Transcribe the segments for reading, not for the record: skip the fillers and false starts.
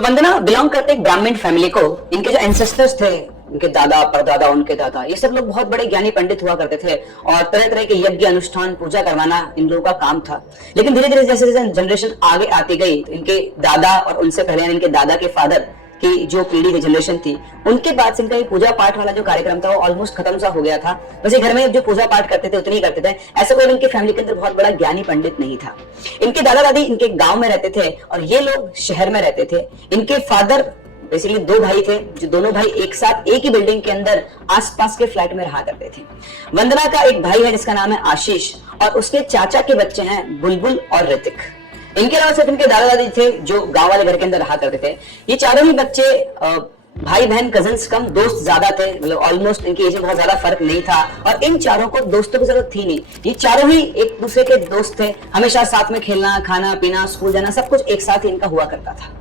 तो वंदना बिलोंग करते एक ब्राह्मण फैमिली को। इनके जो एंसेस्टर्स थे, इनके दादा परदादा, उनके दादा, ये सब लोग बहुत बड़े ज्ञानी पंडित हुआ करते थे और तरह तरह के यज्ञ अनुष्ठान पूजा करवाना इन लोगों का काम था। लेकिन धीरे धीरे जैसे जैसे जनरेशन आगे आती गई तो इनके दादा और उनसे पहले इनके दादा के फादर की जो पीढ़ी की जनरेशन थी, उनके बाद से इनका ये पूजा पाठ वाला जो कार्यक्रम था वो ऑलमोस्ट खत्म सा हो गया था। वैसे घर में जो पूजा पाठ करते थे उतनी ही करते थे, ऐसा कोई इनके फैमिली के अंदर बहुत बड़ा ज्ञानी पंडित नहीं था। इनके दादा दादी इनके गांव में रहते थे और ये लोग शहर में रहते थे। इनके फादर बेसिकली दो भाई थे, जो दोनों भाई एक साथ एक ही बिल्डिंग के अंदर आसपास के फ्लैट में रहा करते थे। वंदना का एक भाई है जिसका नाम है आशीष और उसके चाचा के बच्चे हैं बुलबुल और ऋतिक। इनके अलावा सिर्फ इनके दादा दादी थे जो गांव वाले घर के अंदर रहा करते थे। ये चारों ही बच्चे भाई बहन कजिन्स कम, दोस्त ज्यादा थे, मतलब ऑलमोस्ट इनकी एज में बहुत ज्यादा फर्क नहीं था और इन चारों को दोस्तों की जरूरत थी नहीं। ये चारों ही एक दूसरे के दोस्त थे, हमेशा साथ में खेलना, खाना पीना, स्कूल जाना, सब कुछ एक साथ ही इनका हुआ करता था।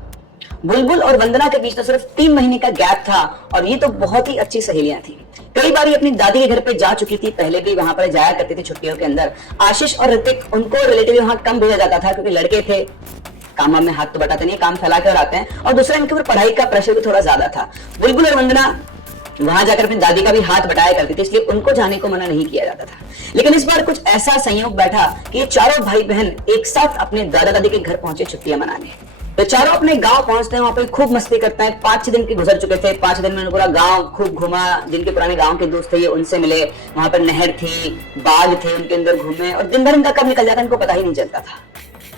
बुलबुल और वंदना के बीच तो सिर्फ 3 महीने का गैप था और ये तो बहुत ही अच्छी सहेलियां थी। कई बार ये अपनी दादी के घर पे जा चुकी थी, पहले भी वहां पर जाया करती थी छुट्टियों के अंदर। आशीष और ऋतिक, उनको रिलेटिवली वहां कम भेजा जाता था क्योंकि लड़के थे, काम में हाथ तो बटाते नहीं, काम फैला कर आते हैं और दूसरा इनके ऊपर पढ़ाई का प्रेशर भी थोड़ा ज्यादा था। बुलबुल और वंदना वहां जाकर अपनी दादी का भी हाथ बटाया करती थी, इसलिए उनको जाने को मना नहीं किया जाता था। लेकिन इस बार कुछ ऐसा संयोग बैठा कि ये चारों भाई बहन एक साथ अपने दादा दादी के घर पहुंचे छुट्टियां मनाने। तो चारों अपने गांव पहुंचते हैं, वहां पे खूब मस्ती करते हैं। 5-6 दिन के गुजर चुके थे, 5 दिन में पूरा गांव खूब घूमा। जिनके पुराने गांव के दोस्त थे ये उनसे मिले, वहां पर नहर थी, बाग थे, उनके अंदर घूमे और दिन भर इनका कब निकल जाता इनको पता ही नहीं चलता था।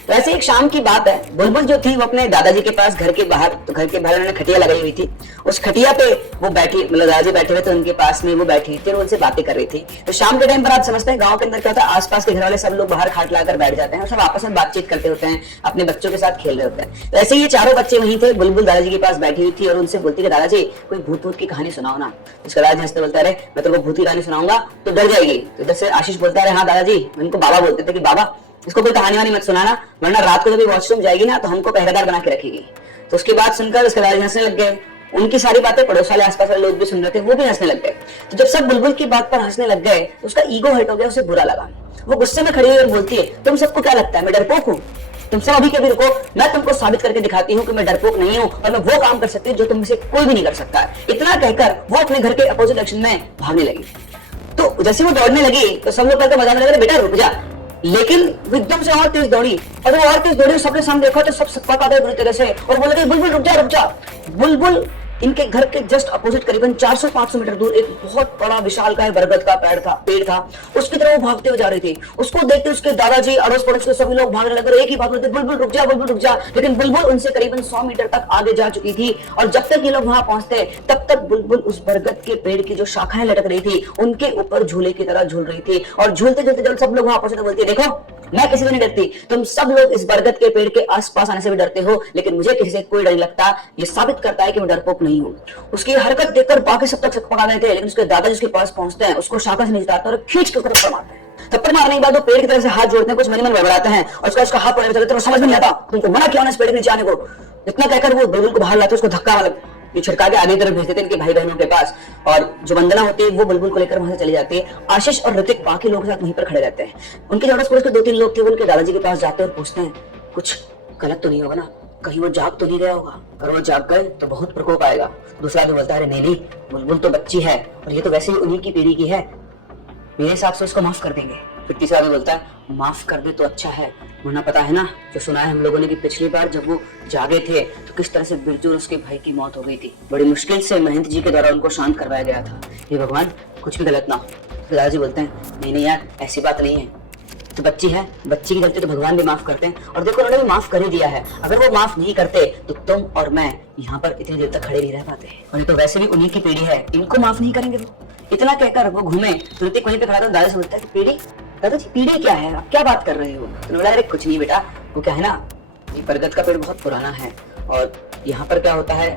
तो ऐसे एक शाम की बात है, बुलबुल जो थी वो अपने दादाजी के पास घर के बाहर उन्होंने खटिया लगाई हुई थी। उस खटिया पे वो बैठी, मतलब दादाजी बैठे हुए थे उनके पास में, वो बैठी थी और उनसे बातें कर रही थी। तो शाम के टाइम पर आप समझते हैं गांव के अंदर क्या होता है, आसपास के घर वाले सब लोग बाहर खाट लाकर बैठ जाते हैं और सब आपस में बातचीत करते होते हैं, अपने बच्चों के साथ खेल रहे होते हैं। तो ऐसे ये चारों बच्चे वहीं थे। बुलबुल दादाजी के पास बैठी हुई थी और उनसे बोलती है दादाजी कोई भूत भूत की कहानी सुनाओ ना। उसका दादाजी हंसते बोलता है मैं तेरे को भूत की कहानी सुनाऊंगा तो डर जाएगी। तो इधर से आशीष बोलता है हाँ दादाजी, उनको बाबा बोलते थे कि बाबा इसको कोई कहानी वानी मत सुनाना, वरना रात को जब वॉशरूम जाएगी ना तो हमको पहरेदार बना के रखेगी। तो उसकी बात सुनकर उसके दादाजी हंसने लग गए। उनकी सारी बातें पड़ोस वाले आसपास वाले लोग भी सुन रहे थे, वो भी हंसने लग गए। तो जब सब बुलबुल की बात पर हंसने लग गए तो उसका ईगो हर्ट हो गया, उसे बुरा लगा। वो गुस्से में खड़ी हुई और बोलती है तुम सबको क्या लगता है मैं डरपोक हूँ? तुम सब अभी के अभी रुको, मैं तुमको साबित करके दिखाती हूँ कि मैं डरपोक नहीं हूँ और मैं वो काम कर सकती हूँ जो तुम से कोई भी नहीं कर सकता। इतना कहकर वो अपने घर के अपोजिट डायरेक्शन में भागने लगी। तो जैसे वो दौड़ने लगी तो सब लोग मजाक लगे बेटा रुक जा, लेकिन एकदम से और तेज दौड़ी और वो और तेज दौड़ी, सबके सामने देखा तो सब सकपा का बुरी तरह से और बोले कि बुलबुल रुक जा रुक जा। बुलबुल इनके घर के जस्ट अपोजिट करीबन 400-500 मीटर दूर एक बहुत बड़ा विशालकाय बरगद का पेड़ था, उसकी तरफ वो भागते हुए जा रही थी। उसको देखते उसके दादाजी, अड़ोस पड़ोस के सभी लोग भागने लगे, एक ही बात बोलते बुलबुल रुक जा बुलबुल रुक जा। लेकिन बुलबुल उनसे करीबन 100 मीटर तक आगे जा चुकी थी और जब तक ये लोग वहां पहुंचते तब तक बुलबुल उस बरगद के पेड़ की जो शाखाएं लटक रही थी उनके ऊपर झूले की तरह झूल रही थी। और झूलते झूलते जब सब लोग वहां पहुंचे तो बोलती है देखो मैं किसी से नहीं डरती, तुम सब लोग इस बरगद के पेड़ के आसपास आने से भी डरते हो, लेकिन मुझे किसी से कोई डर नहीं लगता। ये साबित करता है कि मैं डरपोक नहीं हूँ। उसकी हरकत देखकर बाकी सब तक पका गए थे, लेकिन उसके दादाजी उसके पास पहुंचते हैं, उसको शाखा से नीचे और खींच के ऊपर मारते हैं। थप्पड़ मारने के बाद वो पेड़ की तरफ से हाथ जोड़ते हैं, कुछ मन बड़बड़ाते हैं और उसका हाथ पड़ने चलते समझ में नहीं आता तुमको मना किया इस पेड़ के नीचे आने को। इतना कहकर वो बुलबुल को बाहर लाते, उसको धक्का ये छिड़का के आगे तरफ भेजते थे इनके भाई बहनों के पास। और जो वंदना होती है वो बुलबुल को लेकर वहां से चली जाती है। आशीष और ऋतिक बाकी लोगों के साथ वहीं पर खड़े रहते हैं। उनके अड़ोस पड़ोस के 2-3 लोग थे, वो उनके दादाजी के पास जाते हैं और पूछते हैं कुछ गलत तो नहीं होगा ना, कहीं वो जाग तो नहीं गया होगा, अगर वो जाग गए तो बहुत प्रकोप आएगा। दूसरा आदमी बोलता है नहीं नहीं बुलबुल तो बच्ची है और ये तो वैसे ही उन्हीं की पीढ़ी की है, मेरे हिसाब से उसको माफ कर देंगे। फिर तीसरा आदमी बोलता है माफ कर दे तो अच्छा है, वरना पता है ना जो सुना है हम लोगों ने कि पिछली बार जब वो जागे थे तो किस तरह से बिरजू और उसके भाई की मौत हो गई थी, बड़ी मुश्किल से महंत जी के द्वारा उनको शांत करवाया गया था। हे भगवान कुछ भी गलत ना हो। तो दादाजी बोलते हैं नहीं नहीं यार ऐसी बात नहीं है, तो बच्ची है, बच्ची की गलती तो भगवान भी माफ करते हैं और देखो उन्होंने भी माफ कर ही दिया है। अगर वो माफ नहीं करते तो तुम और मैं यहाँ पर इतनी देर तक खड़े नहीं रह पाते और ये तो वैसे भी उन्हीं की पीढ़ी है, इनको माफ नहीं करेंगे वो। इतना कहकर वो घूमे, ऋतिक वहीं पे खड़ा था। दादाजी बोलता है पीढ़ी, दादाजी पीढ़ी क्या है, आप क्या बात कर रहे हो? तो बोला अरे कुछ नहीं बेटा, वो क्या है ना ये बरगद का पेड़ बहुत पुराना है और यहाँ पर क्या होता है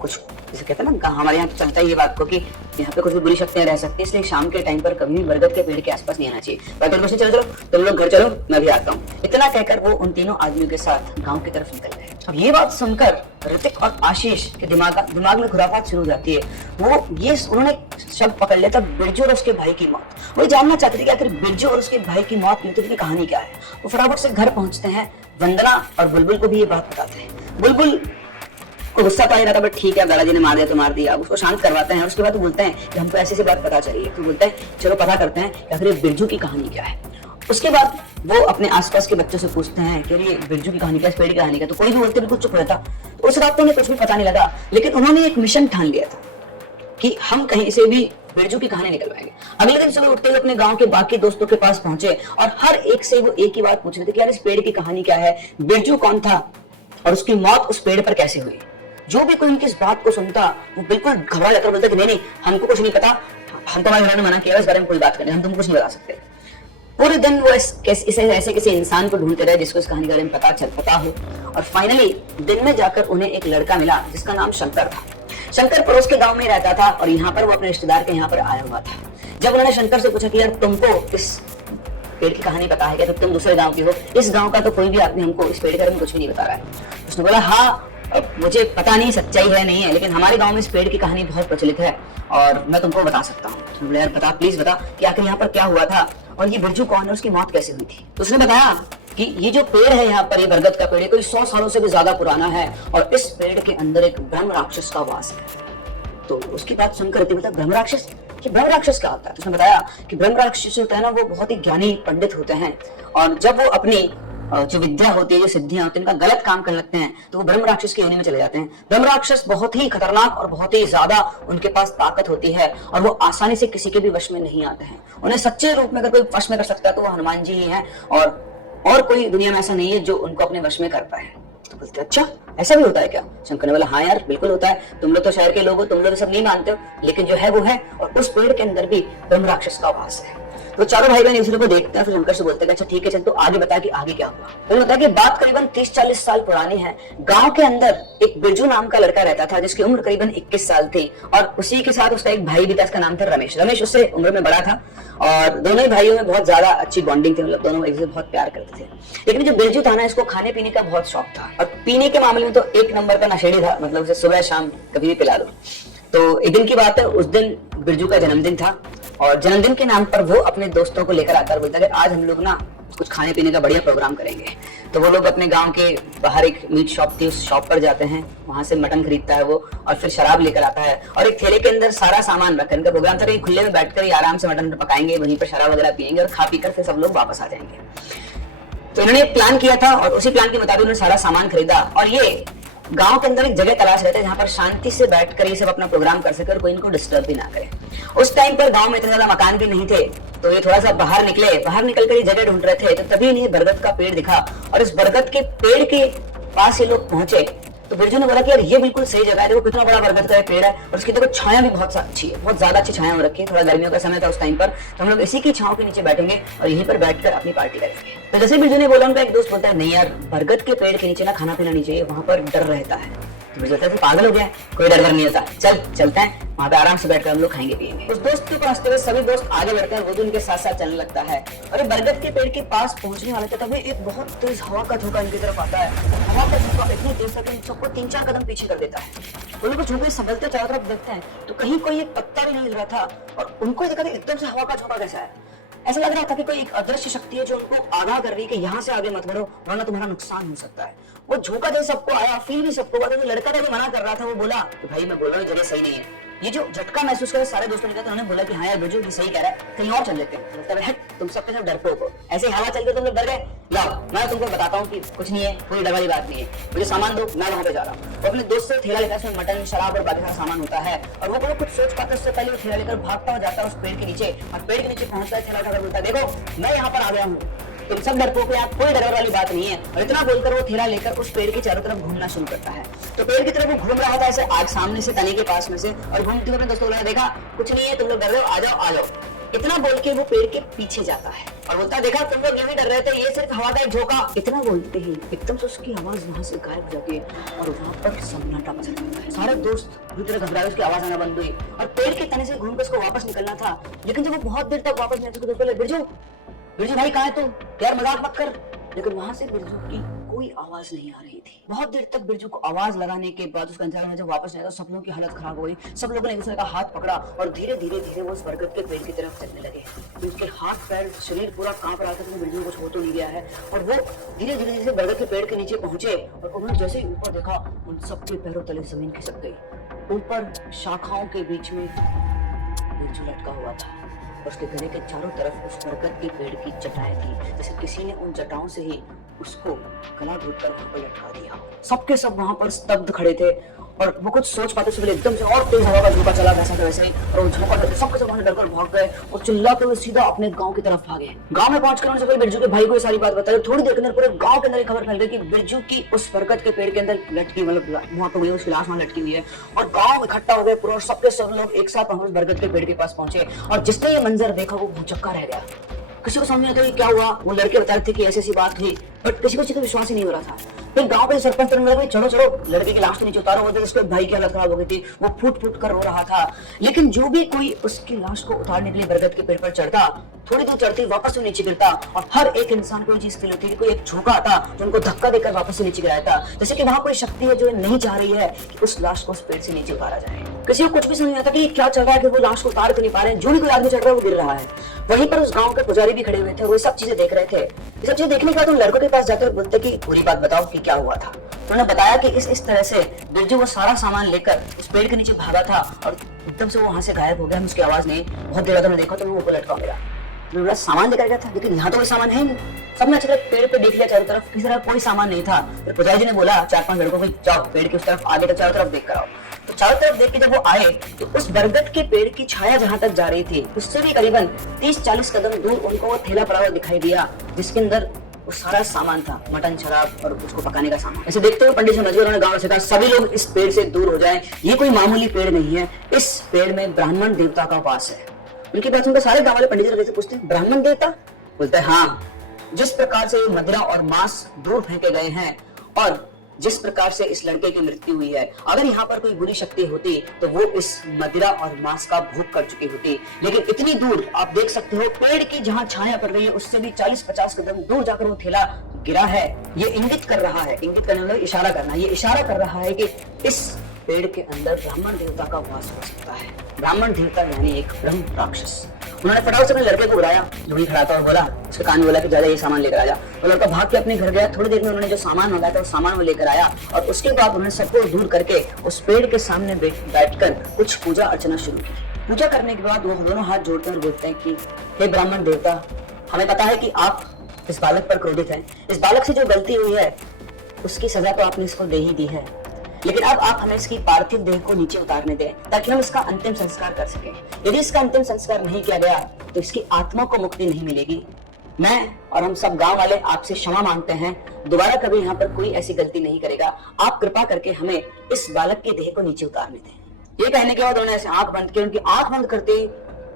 कुछ जैसे कहते हैं ना हमारे यहाँ तो चलता है ये बात को कि यहाँ पे कुछ भी बुरी शक्तियां रह सकती है, इसलिए शाम के टाइम पर कभी भी बरगद के पेड़ के आसपास नहीं आना चाहिए। बाकी चलो चलो तुम लोग घर चलो मैं भी आता हूँ। इतना कहकर वो उन तीनों आदमियों के साथ गांव की तरफ निकल गए। अब ये बात सुनकर ऋतिक और आशीष के दिमाग में खुराफात शुरू हो जाती है। वो ये उन्होंने शब्द पकड़ लिया था बिरजू और उसके भाई की मौत। वो जानना चाहते थे कि आखिर बिरजू और उसके भाई की मौत की कहानी क्या है। वो फटाफट से घर पहुंचते हैं, वंदना और बुलबुल को भी ये बात बताते हैं। बुलबुल उसको गुस्सा तो आ रहा था, बट ठीक है, दादाजी ने मार दिया तो मार दिया। अब उसको शांत करवाते हैं और उसके बाद वो बोलते हैं कि हमको ऐसी सी बात पता चली है। तो बोलते हैं चलो पता करते हैं कि आखिर ये बिरजू की कहानी क्या है। उसके बाद वो अपने आसपास के बच्चों से पूछते हैं कि ये बिरजू की कहानी क्या, इस पेड़ की कहानी क्या। तो कोई भी बोलते बिल्कुल चुप रहता। तो उस रात तो उन्हें कुछ भी पता नहीं लगा, लेकिन उन्होंने एक मिशन ठान लिया था कि हम कहीं से भी बिरजू की कहानी निकलवाएंगे। अगले दिन सुबह उठते हुए अपने गांव के बाकी दोस्तों के पास पहुंचे और हर एक से वो एक ही बात पूछ रहे थे कि यार इस पेड़ की कहानी क्या है, बिरजू कौन था और उसकी मौत उस पेड़ पर कैसे हुई। जो भी कोई उनकी इस बात को सुनता वो बिल्कुल घबरा जाकर बोलता कि नहीं, हमको कुछ नहीं पता, हम तुम्हारे घर ने मना किया, इस बारे में कोई बात करें, हम तुमको कुछ नहीं बता सकते। पूरे दिन वो ऐसे किसी इंसान को ढूंढते रहे जिसको इस कहानी के बारे में पता हो। और फाइनली दिन में जाकर उन्हें एक लड़का मिला जिसका नाम शंकर था। शंकर पड़ोस के गांव में रहता था और यहाँ पर वो अपने रिश्तेदार के यहाँ पर आया हुआ था। जब उन्होंने शंकर से पूछा कि यार तुमको इस पेड़ की कहानी पता है क्या, तो तुम दूसरे गांव की हो, इस गांव का तो कोई भी आदमी हमको इस पेड़ के बारे में कुछ भी नहीं बता रहा है। उसने बोला हाँ, मुझे पता नहीं सच्चाई है नहीं है, लेकिन हमारे गांव में इस पेड़ की कहानी बहुत प्रचलित है और मैं तुमको बता सकता हूँ। उसने बोला यार बता, प्लीज बता कि आखिर यहाँ पर क्या हुआ था और ये बिरजू कौन है, उसकी मौत कैसे हुई थी। तो उसने बताया कि ये जो पेड़ है यहाँ पर, ये बरगद का पेड़ है, कोई 100 सालों से भी ज्यादा पुराना है और इस पेड़ के अंदर एक ब्रह्म राक्षस का वास है। तो उसकी बात सुनकर बोलता ब्रह्म राक्षस, कि ब्रह्म राक्षस क्या होता है। तो उसने बताया कि ब्रह्म राक्षस होता है ना, वो बहुत ही ज्ञानी पंडित होते हैं और जब वो अपनी जो विद्या होती है, जो सिद्धियां होती है, इनका गलत काम करने लगते हैं तो वो ब्रह्म राक्षस की योनि में चले जाते हैं। ब्रह्म राक्षस बहुत ही खतरनाक और बहुत ही ज्यादा उनके पास ताकत होती है और वो आसानी से किसी के भी वश में नहीं आते हैं। उन्हें सच्चे रूप में अगर कोई वश में कर सकता है तो वो हनुमान जी ही हैं और कोई दुनिया में ऐसा नहीं है जो उनको अपने वश में कर पाए। तो बोलते अच्छा ऐसा भी होता है क्या। शंकर ने बोला हाँ यार बिल्कुल होता है, तुम लोग तो शहर के लोग हो, तुम लोग सब नहीं मानते हो, लेकिन जो है वो है और उस पेड़ के अंदर भी ब्रह्म राक्षस का वास है। तो चारों भाई बहन एक दूसरे को देखते हैं, फिर शंकर से बोलते हैं अच्छा ठीक है चल, तो आगे बता कि आगे क्या हुआ। तो बताया कि बात करीबन 30-40 साल पुरानी है। गांव के अंदर एक बिरजू नाम का लड़का रहता था जिसकी उम्र करीबन 21 साल थी और उसी के साथ उसका एक भाई भी था, उसका नाम था रमेश। रमेश उससे उम्र में बड़ा था और दोनों ही भाइयों में बहुत ज्यादा अच्छी बॉन्डिंग थी, मतलब दोनों एक दूसरे बहुत प्यार करते थे। लेकिन जो बिरजू था ना, इसको खाने पीने का बहुत शौक था और पीने के मामले में तो एक नंबर का नशेड़ी था, मतलब उसे सुबह शाम कभी भी पिला दो। तो एक दिन की बात है, उस दिन बिरजू का जन्मदिन था और जन्मदिन के नाम पर वो अपने दोस्तों को लेकर आता है, बोलता है कि आज हम लोग ना कुछ खाने पीने का बढ़िया प्रोग्राम करेंगे। तो वो लोग अपने गांव के बाहर एक मीट शॉप थी, उस शॉप पर जाते हैं, वहां से मटन खरीदता है वो और फिर शराब लेकर आता है और एक थैले के अंदर सारा सामान रखकर, इनका प्रोग्राम था कि खुले में बैठकर ही आराम से मटन पकाएंगे, वहीं पर शराब वगैरह पियेंगे और खा पी कर फिर सब लोग वापस आ जाएंगे। तो इन्होंने एक प्लान किया था और उसी प्लान के मुताबिक उन्होंने सारा सामान खरीदा और ये गांव के अंदर एक जगह तलाश रहता है जहां पर शांति से बैठकर ये सब अपना प्रोग्राम कर सके और कोई इनको डिस्टर्ब भी ना करे। उस टाइम पर गांव में इतने ज्यादा मकान भी नहीं थे, तो ये थोड़ा सा बाहर निकले, बाहर निकलकर ये जगह ढूंढ रहे थे। तो तभी इन्हें बरगद का पेड़ दिखा और इस बरगद के पेड़ के पास ये लोग पहुंचे। तो बिरजू ने बोला कि यार ये बिल्कुल सही जगह है, देखो कितना बड़ा बरगद का पेड़ है और उसकी देखो छाया भी बहुत अच्छी है, बहुत ज्यादा अच्छी छाया हो रखी है। थोड़ा गर्मियों का समय था उस टाइम पर, तो हम लोग इसी की छांव के नीचे बैठेंगे और यहीं पर बैठकर अपनी पार्टी करेंगे। तो जैसे बिरजू ने बोला, उनका एक दोस्त बोलता है नहीं यार, बरगद के पेड़ के नीचे ना खाना पीना नहीं चाहिए, वहां पर डर रहता है। तो पागल हो गया, कोई डर नहीं होता, चलते हैं वहां पे आराम से बैठकर हम लोग खाएंगे पिएंगे। उस दोस्त के पास हुए सभी दोस्त आगे बढ़ते हैं, वो भी उनके साथ साथ चलने लगता है और बरगद के पेड़ के पास पहुंचने वाले थे तभी एक बहुत तेज हवा का झोंका इनकी तरफ आता है। हवा का झोंका इतनी तेज था कि इन सबको 3-4 कदम पीछे कर देता है। वो लोग झोंके संभलते चारों तरफ देखते हैं तो कहीं कोई एक पत्ता भी नहीं हिल रहा था और उनको देखा एकदम से हवा का झोंका कैसा है। ऐसा लग रहा था कि कोई एक अदृश्य शक्ति है जो उनको आगाह कर रही है कि यहाँ से आगे मत बढ़ो वरना तुम्हारा नुकसान हो सकता है। वो झोंका जैसे सबको आया, फील भी सबको हुआ। तो लड़का जो मना कर रहा था वो बोला कि भाई मैं बोल रहा हूँ जगह सही नहीं है। ये जो झटका महसूस कर सारे दोस्तों ने कहा, तो उन्होंने बोला कि हाँ यार बिरजू सही कह रहा है, कहीं और चल लेते हैं। तुम सबके सब डरपोक हो, ऐसे हवा चल के तुम लोग डर गए, लाओ मैं तुमको बताता हूँ कि कुछ नहीं है, कोई डर वाली बात नहीं है, मुझे सामान दो, मैं वहां पे जा रहा हूँ। वो अपने दोस्त से थैला लेकर उसमें मटन शराब और बाकी सारा सामान होता है और वो कुछ सोच पाता उससे पहले वो थैला लेकर भागता हुआ जाता है उस पेड़ के नीचे और पेड़ के नीचे पहुंचता है, थैला उठाकर बोलता है देखो मैं यहाँ पर आ गया हूँ, तुम सब डरपोक हो, कोई डर वाली बात नहीं है। और इतना बोलकर वो थैला लेकर उस पेड़ के चारों तरफ घूमना शुरू करता है। तो पेड़ की तरफ वो घूम रहा था ऐसे आग सामने से तने के पास में से और घूमते हुए अपने दोस्तों ने देखा कुछ नहीं है, तुम लोग डर रहे हो, आ जाओ। इतना बोल के वो पेड़ के पीछे जाता है और बोलता है देखा तुम लोग यही डर रहे थे, ये सिर्फ हवा का एक झोंका। इतना बोलते ही एकदम से उसकी आवाज वहां से गायब हो जाती है और वहां पर सन्नाटा मच जाता है। सारे दोस्त पूरी तरह घबराए, उसकी आवाज आना बंद हुई और पेड़ के तने से घूमकर उसको वापस निकलना था। लेकिन जब वो बहुत देर तक वापस नहीं, बिरजू भाई कहाँ है तू, यार मजाक मत कर। लेकिन वहां से बिरजू की कोई आवाज नहीं आ रही थी। बहुत देर तक बिरजू को आवाज लगाने के बाद उसका इंतजार में जब वापस आया तो सब लोगों की हालत खराब हो गई। सब लोगों ने एक दूसरे का हाथ पकड़ा और धीरे धीरे धीरे वो उस बरगद के पेड़ की तरफ चलने लगे। उसके हाथ पैर शरीर पूरा कांप रहा था कि बिरजू को छोड़ तो नहीं गया है। और वो धीरे धीरे धीरे बरगद के पेड़ के नीचे पहुंचे और उन्होंने जैसे ही ऊपर देखा उन सबके पैरों तले जमीन खिसक गई। ऊपर शाखाओं के बीच में बिरजू लटका हुआ था। उसके गले के चारों तरफ उस बरगद के पेड़ की जटाएं थी, जैसे किसी ने उन जटाओं से ही उसको गला घोटकर वहां पर लटका दिया। सबके सब वहां पर स्तब्ध खड़े थे और वो कुछ सोच पाते से एकदम से और तेज हवा का झोंका चला वैसा का वैसे ही, और वो झोंका सबके सब वहां डरकर भाग गए और चिल्लाते हुए सीधा अपने गांव की तरफ भागे। गांव में पहुंचकर उन्होंने बिरजू के भाई को ये सारी बात बताई। थोड़ी देर के अंदर पूरे गांव के अंदर खबर फैल गई कि बिरजू की उस बरगद के पेड़ के अंदर लटकी, मतलब वहां पर उसकी लाश वहां लटकी हुई है। और गांव इकट्ठा हो गए पूरा, सबके सब लोग एक साथ उस बरगद के पेड़ के पास पहुंचे। और जिसने ये मंजर देखा वो भौचक्का रह गया। किसी को समझ नहीं आता कि क्या हुआ। वो लड़के बता रहे थे कि ऐसी बात हुई, बट किसी को विश्वास ही नहीं हो रहा था। फिर गांव के सरपंच लगे चलो चलो लड़के की लाश के नीचे उतारो। वो उसके भाई की हालत खराब हो गई थी, वो फूट फूट कर रो रहा था। लेकिन जो भी कोई उसकी लाश को उतारने के लिए बरगद के पेड़ पर चढ़ता, थोड़ी दूर चढ़ती वापस से नीचे गिरता और हर एक इंसान को ये चीज फील होती है कि कोई एक झोंका आता जो उनको धक्का देकर वापस से नीचे गिराया था, जैसे कि वहां कोई शक्ति है जो नहीं चाह रही है कि उस लाश को उस पेड़ से नीचे उतारा जाए। किसी को कुछ भी समझ नहीं आता कि क्या चल रहा है कि वो लाश को उतार कर नहीं पा रहे हैं। जो भी कोई आदमी चढ़ रहा है वो गिर रहा है। वहीं पर उस गांव के पुजारी भी खड़े हुए थे, वो सब चीजें देख रहे थे। ये सब चीजें देखने के बाद उन लड़कों के पास जाकर बोलते कि पूरी बात बताओ कि क्या हुआ था। उन्होंने बताया कि इस तरह से बिरजू वो सारा सामान लेकर उस पेड़ के नीचे भागा था और एकदम से वो वहां से गायब हो गया। उसकी आवाज नहीं, बहुत देर बाद देखा तो वो ऊपर लटका मिला। मेरा सामान लेकर गया था, लेकिन यहाँ तो कोई सामान है नहीं। सबने अच्छी तरह पेड़ पे देख लिया चारों तरफ, किसी तरह कोई सामान नहीं था। फिर पुजारी जी ने बोला 4-5 लड़कों को जाओ पेड़ की उस तरफ आगे तक चारों तरफ देख कर आओ। तो चारों तरफ देख के जब वो आए तो उस बरगद के पेड़ की छाया जहां तक जा रही थी उससे भी करीबन 30-40 कदम दूर उनको वो थैला पड़ा हुआ दिखाई दिया, जिसके अंदर वो सारा सामान था, मटन, शराब और उसको पकाने का सामान। ऐसे देखते हुए पंडित जी समझ गए। उन्होंने गांव से कहा सभी लोग इस पेड़ से दूर हो जाएं। ये कोई मामूली पेड़ नहीं है, इस पेड़ में ब्राह्मण देवता का वास है। उनकी बात सुनकर सारे गांव वाले पंडित जी पूछते हैं ब्राह्मण देवता? बोलते हैं हाँ, जिस प्रकार से मदिरा और मांस दूर फेंके गए हैं और जिस प्रकार से इस लड़के की मृत्यु हुई है, अगर यहाँ पर कोई बुरी शक्ति होती तो वो इस मदिरा और मांस का भोग कर चुकी होती। लेकिन इतनी दूर आप देख सकते हो पेड़ की जहाँ छाया पड़ रही है उससे भी 40-50 कदम दूर जाकर वो थैला गिरा है। ये इंगित कर रहा है, इंगित करने मतलब इशारा करना, ये इशारा कर रहा है कि इस पेड़ के अंदर ब्राह्मण देवता का वास हो सकता है। ब्राह्मण देवता यानी एक ब्रह्म राक्षस। उन्होंने फटाफट से अपने लड़के को बुलाया, जो भी खड़ा था, और बोला, उसके कान में बोला कि ज्यादा ये सामान लेकर आया। वो लड़का भाग के अपने घर गया। थोड़ी देर में उन्होंने जो सामान मंगाया था वो सामान वो लेकर आया और उसके बाद उन्होंने सबको दूर करके उस पेड़ के सामने बैठकर कुछ पूजा अर्चना शुरू की। पूजा करने के बाद वो दोनों हाथ जोड़कर बोलते हैं कि हे ब्राह्मण देवता, हमें पता है कि आप इस बालक पर क्रोधित हैं। इस बालक से जो गलती हुई है उसकी सजा तो आपने इसको दे ही दी है, लेकिन अब आप हमें इसकी पार्थिव देह को नीचे उतारने दें ताकि हम इसका अंतिम संस्कार कर सकें। यदि इसका अंतिम संस्कार नहीं किया गया तो इसकी आत्मा को मुक्ति नहीं मिलेगी। मैं और हम सब गांव वाले आपसे क्षमा मांगते हैं, दोबारा कभी यहाँ पर कोई ऐसी गलती नहीं करेगा। आप कृपा करके हमें इस बालक के देह को नीचे उतारने दें। ये कहने के बाद उन्होंने ऐसे आंख बंद की। उनकी आंख बंद करते ही